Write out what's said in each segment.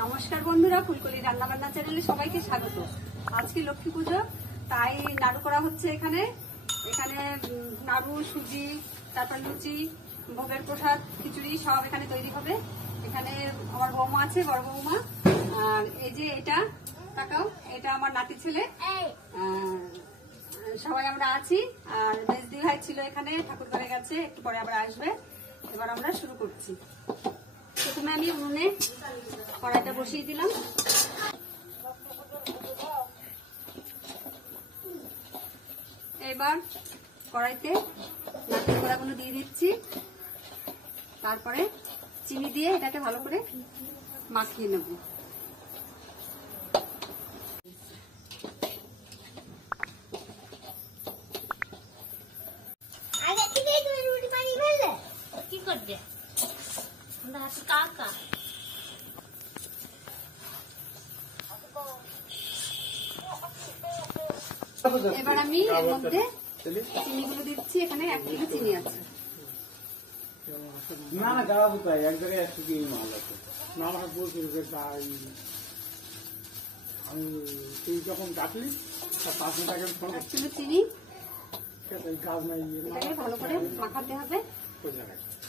নমস্কার বন্ধুরা, ফুলকলি রান্না বান্না চ্যানেলে সবাইকে স্বাগত। আজকে লক্ষ্মী পুজো, তাই নাড়ু করা হচ্ছে। এখানে নাড়ু, সুজি, তারপর লুচি, ভোগের প্রসাদ, খিচুড়ি সব এখানে তৈরি হবে। এখানে আমার বৌমা আছে, বড় বৌমা। আর এই যে এটা তাকাও, এটা আমার নাতি ছেলে। সবাই আমরা আছি। আর মেজদি ভাই ছিল এখানে, ঠাকুর ঘরে গেছে, একটু পরে আবার আসবে। এবার আমরা শুরু করছি। প্রথমে আমি উনুনে কড়াইটা বসিয়ে দিলাম। এবার কড়াইতে নারকেল কোড়াগুলো দিয়ে দিচ্ছি। তারপরে চিনি দিয়ে এটাকে ভালো করে মাখিয়ে নেব। এবার আমি এর মধ্যে চিনিগুলো দিচ্ছি। এখানে 1 কিলো চিনি আছে। না না গাড়া কোথায় এক জায়গায় 100 কেজি মাল আছে। না আমার বলছিল যে আমি তুই যখন কাটলি তার 5 মিনিট আগে 1 কিলো চিনি কাজ নাই, এটাকে ভালো করে মাখাতে হবে।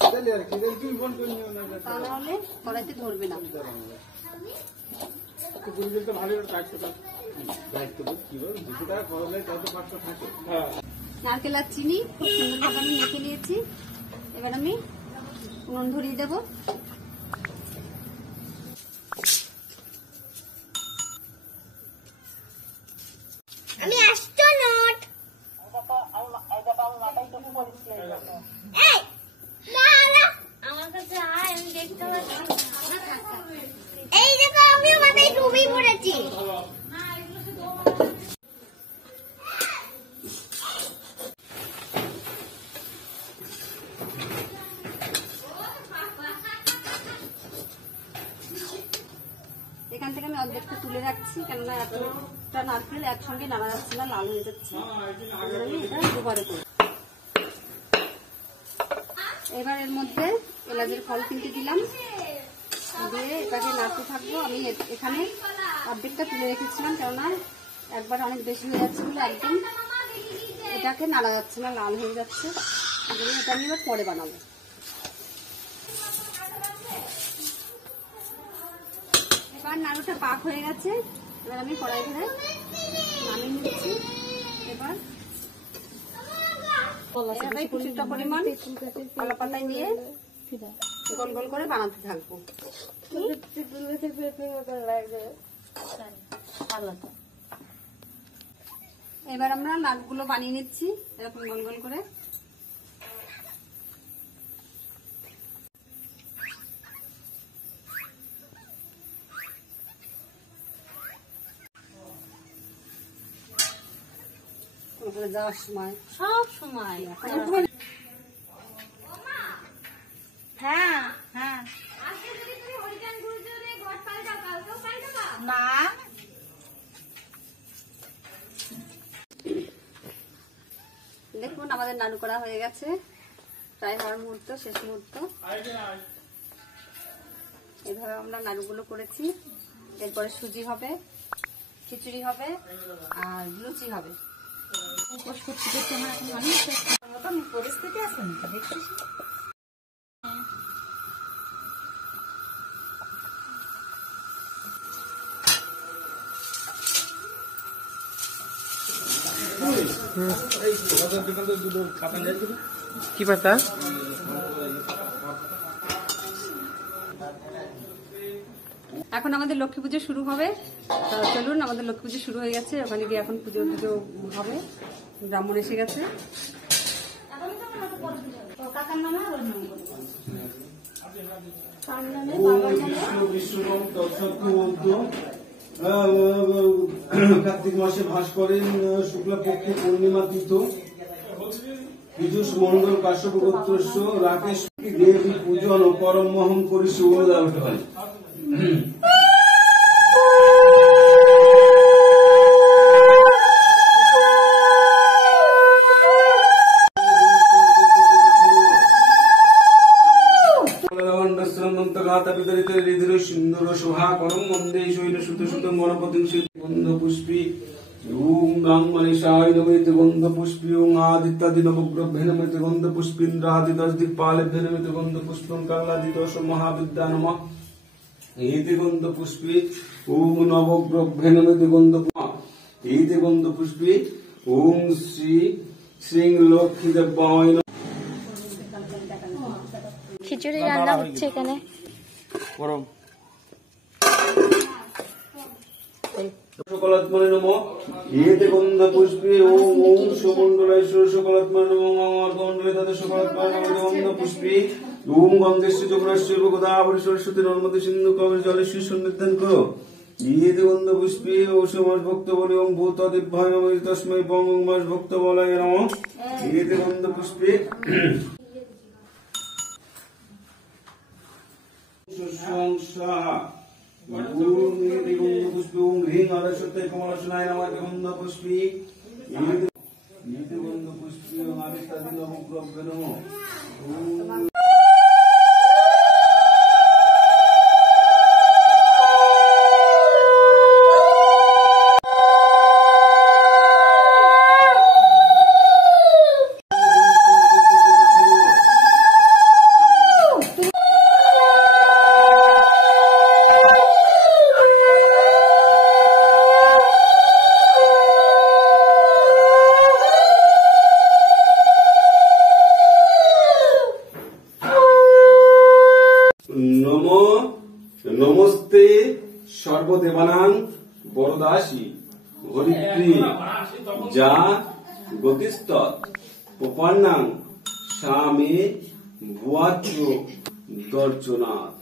তাহলে আর কি তুমি ফোন করে নিও না, তাহলে কড়াইতে ধরবে না। গুরুদেব তো ভালো কাজ করতে দায়িত্ব কি বল, 200 টাকা খরচ হয় তত 500 থাকে। নারকেল আর চিনি খুব সুন্দরভাবে আমি মেখে নিয়েছি। এবার আমি উনুন ধরিয়ে দেব। আমি অ্যাস্ট্রোনট। এই না না আমার কাছে আয়, আমি দেখতে পাচ্ছি। এই দেখো আমিও মাথায় টুপি পরেছি। এখান থেকে আমি অর্ধেকটা তুলে রাখছি, কেননা এতটা নারকেল একসঙ্গে নাড়া যাচ্ছে না, লাল হয়ে যাচ্ছে। আমি এটা দুবারে করব। এবার এর মধ্যে এলাচের ফল কিনতে দিলাম, দিয়ে এটাকে নাড়তে থাকবো। আমি এখানে অর্ধেকটা তুলে রেখেছিলাম, কেননা একবার অনেক বেশি হয়ে যাচ্ছে বলে একদম এটাকে নাড়া যাচ্ছে না, লাল হয়ে যাচ্ছে। এটা আমি এবার পরে বানাবো। এবার নাড়ুটা পাক হয়ে গেছে। এবার আমি কড়াই ধরে নামিয়ে নিচ্ছি। এবার কিছুটা পরিমাণ কলা পাতায় নিয়ে গোল গোল করে বানাতে থাকবো। এবার আমরা নাড়ুগুলো বানিয়ে নিচ্ছি এরকম গোল গোল করে। যাওয়ার সময় সব সময় হ্যাঁ হ্যাঁ না দেখুন আমাদের নাড়ু করা হয়ে গেছে। প্রায় হওয়ার মুহূর্ত, শেষ মুহূর্ত। এইভাবে আমরা নাড়ুগুলো করেছি। এরপরে সুজি হবে, খিচুড়ি হবে আর লুচি হবে। পরিস্থিতি আছে দেখছিস। কি পাতা এখন আমাদের লক্ষ্মী পুজো শুরু হবে। চলুন, আমাদের লক্ষ্মী পুজো শুরু হয়ে গেছে। ওখানে গিয়ে এখন পুজো হবে। ব্রাহ্মণ এসে গেছে। কার্তিক মাসে ভাস করেন শুক্লাপক্ষে পূর্ণিমা তিথ বিদুষ মন্ডল কাশ্যপ গোত্রস্য রাকেশ দেবী পূজন ও পরম মোহন করি সুবোধা হয়। প্রতিংশী গন্ধপুষ্পী ওম গাঙ্গণেশায় নমঃ গন্ধপুষ্পী ওম আদিত্যাদি নবগ্রহে নমঃ গন্ধপুষ্পীন্দ্রাদি 10 দিকপালেভ্যো নমঃ গন্ধপুষ্পং কালাদি 10 মহাবিদ্যা নমঃ এতে গন্ধপুষ্পী ওম নবগ্রহে নমঃ এতে গন্ধপুষ্পী ওম শ্রী শ্রীং লক্ষ্মী দেবায় নমঃ। খিচুড়ি রান্না হচ্ছে এখানে। গরম সকলাত্মনে নমঃ এতে গন্ধপুষ্পে ওম ওম সুমণ্ডলেশ্বর সকলাত্মনে নমঃ অর্ধমণ্ডলে তত সকলাত্মনে নমঃ গন্ধপুষ্পে ওম গঙ্গেশ্বর যমুনেশ্বর গোদাবরী সরস্বতী নর্মদে সিন্ধু কাবেরী জলেশ্বর সন্নিধান করো। এতে গন্ধপুষ্পে ও সমাজ ভক্ত বলে ওম ভূতদিভ্যায় নমঃ তস্मै পঙ্গং মাস ভক্ত বলায় নমঃ। এতে গন্ধপুষ্পে সংসা ওম এতে গন্ধপুষ্পে ওম হ্রিং আদর্শতে কমলাসনায় নমঃ গন্ধপুষ্পে এতে গন্ধপুষ্পে ওম আদিত্যাদি নবগ্রহে নমঃ। ওম নমস্তে সর্বদেবানাং বরদাসী হরিপ্রিয় যা গতিস্তৎ প্রপন্নাং স্বামী ভুয়াচ্য দর্শনাথ।